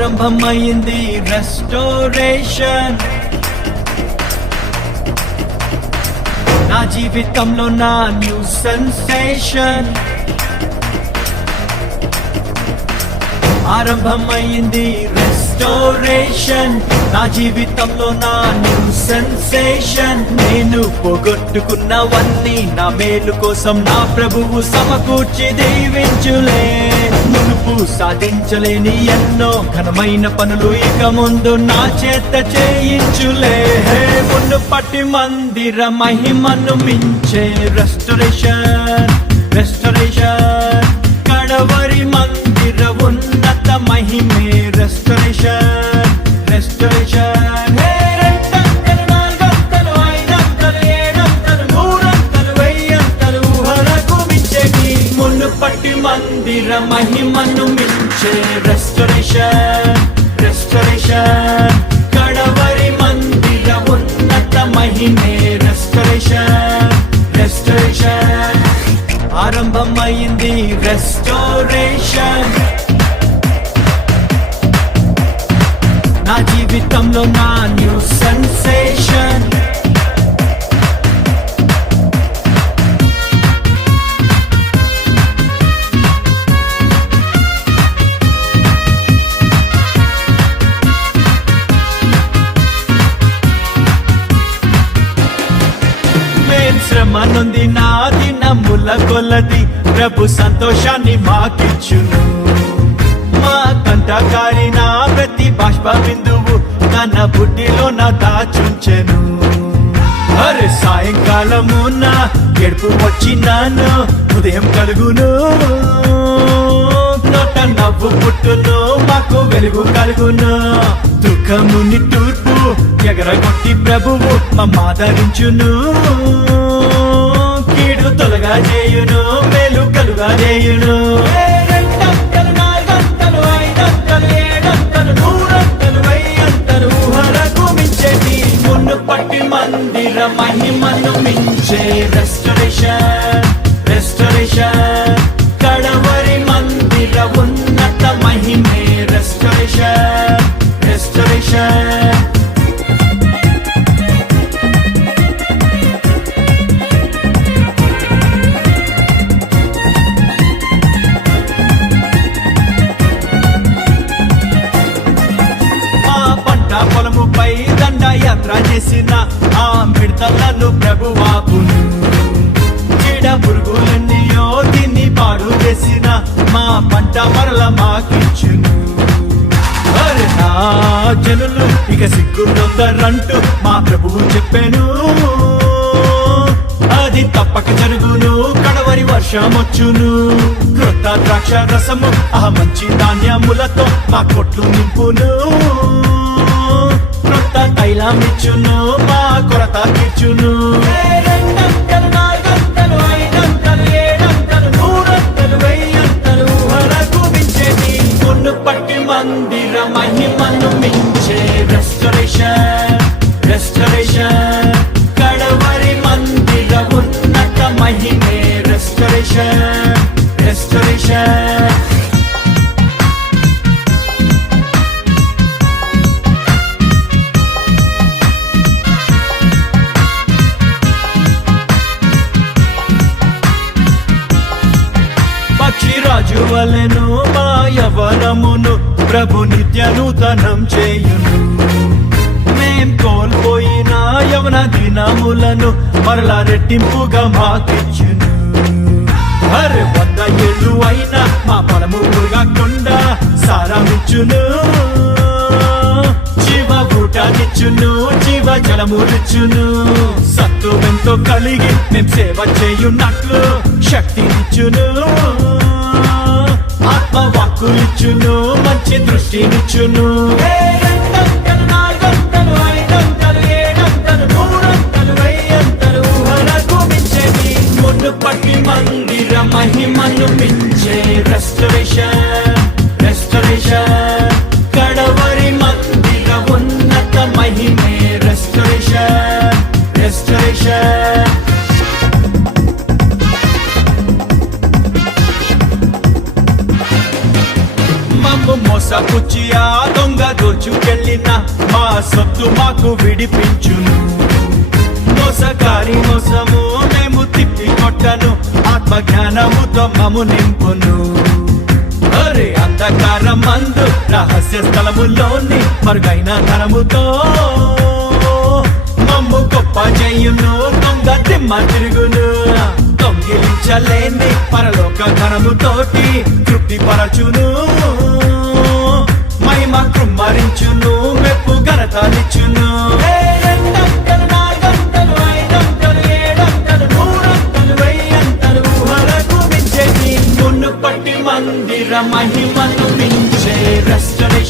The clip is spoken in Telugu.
ఆరంభమైంది రెస్టోరేషన్. నా జీవితంలో నా న్యూ సెన్సేషన్. ఆరంభమైంది రెస్టోరేషన్. నా జీవితంలో నా న్యూ సెన్సేషన్. నేను పోగొట్టుకున్నవన్నీ నా మేలు కోసం నా ప్రభువు సమకూర్చి దీవించులే. మునుపు సాధించలేని ఎన్నో ఘనమైన పనులు ఇక ముందు నా చేత చేయించులే. మునుపటి మందిర మహిమను మించే రెస్టోరేషన్. రెస్టోరేషన్ కడవరి మందిర ఉన్నత మహిమే రెస్టోరేషన్. రెస్టోరేషన్ రెండంతలు, నాలుగంతలు, ఐదంతలు, ఏడంతలు, మూడంతలు, వెయ్యంతలు ఊహలకు మించేటి మునుపటి మందిర మహిమను మించే రెస్టోరేషన్. రెస్టోరేషన్ కడవరి మందిర ఉన్నత మహిమే రెస్టోరేషన్. రెస్టోరేషన్ ఆరంభమైంది రెస్టోరేషన్. నా జీవితంలో నా న్యూ సెన్సేషన్. శ్రమ నొంది నా దినముల కొలది ప్రభు సంతోషాన్ని మాకిచ్చును. మా కంటకారి నా ప్రతి బాష్ప బిందువు తన బుడ్డిలో నా దాచుంచెను. అరే సాయంకాలము నా గెడుపు వచ్చినాను, ఉదయం కలుగును, నోట నవ్వు పుట్టును, మాకు వెలుగు కలుగును. దుఃఖముని తూర్పు ఎగరగొట్టి ప్రభువు మమ్మాదరించును. కీడు తొలగా చేయును, మేలు కలుగా చేయును. రెండంతలు, నాలుగంతలు, ఐదంతలు, ఏడంతలు, నూరంతలు, వెయ్యంతలు ఊహలకు మించేటి మునుపటి మందిర మహిమను మించే రెస్టోరేషన్. రెస్టోరేషన్ కడవరి మందిర ఉన్నత మహిమే రెస్టోరేషన్. రెస్టోరేషన్ పొలముపై దండయాత్ర చేసిన ఆ మిడతలను ప్రభువాపును. చీడ పురుగులన్నీయో తిని పాడు చేసిన మా పంట మరల మాకిచ్చును. అరే నా జనులు ఇక సిగ్గుందంటూ మా ప్రభువు చెప్పాను. అది తప్పక జరుగును, కడవరి వర్షమొచ్చును. క్రొత్త ద్రాక్ష రసము ఆ మంచి ధాన్యములతో మా కొట్లు నింపును. క్రొత్త తైలమిచ్చును, మా కొరత తీర్చును. రెండంతలు, నాలుగంతలు, ఐదంతలు, ఏడంతలు, నూరంతలు, వెయ్యంతలు ఊహలకు మించేటి మునుపటి మందిర మహిమను మించే రెస్టోరేషన్. రెస్టోరేషన్ కడవరి మందిర ఉన్నత మహిమే రెస్టోరేషన్. రెస్టోరేషన్ పక్షిరాజు వలెను మా యవనమును ప్రభు నిత్య నూతనం చేయును. మేం కోల్పోయిన యవన దినములను మరలా రెట్టింపుగా మాకిచ్చును. అరే 100 ఏళ్ళు అయినా మా పొలము మురగకుండా సారమిచ్చును. జీవ ఊటానిచ్చును, జీవ జలములిచ్చును. సత్తువెంతో కలిగి మేం సేవ చేయున్నట్లు శక్తినిచ్చును. ఆత్మవాక్కులిచ్చును, మంచి దృష్టినిచ్చును. రెండంతలు, నాలుగంతలు, ఐదంతలు, ఏడంతలు, నూరంతలు, వెయ్యంతలు ఊహలకు మించేటి మునుపటి మందిర మహిమను మించే రెస్టోరేషన్. రెస్టోరేషన్ కడవరి మందిర ఉన్నత మహిమే రెస్టోరేషన్. రెస్టోరేషన్ పుచ్చి ఆ దొంగ దోచుకెళ్ళిన మా సొత్తు మాకు విడిపించును. మోసగారి మోసము మేము తిప్పి కొట్టను, ఆత్మజ్ఞానముతో మము నింపును. అరే అంధకారం మందు రహస్య స్థలములోని మరుగైన ధనముతో మమ్ము గొప్ప చేయును. దొంగ దిమ్మ తిరుగును, దొంగిలించలేని పరలోక ధనముతోటి తృప్తి పరచును. మహిమ కృమ్మరించును, మెప్పు ఘనతనిచ్చును. రెండంతలు, నాలుగంతలు, ఐదంతలు, ఏడంతలు, నూరంతలు, వెయ్యంతలు, ఊహలకు మించేది మునుపటి మందిర మహిమను మించే రెస్టరేషన్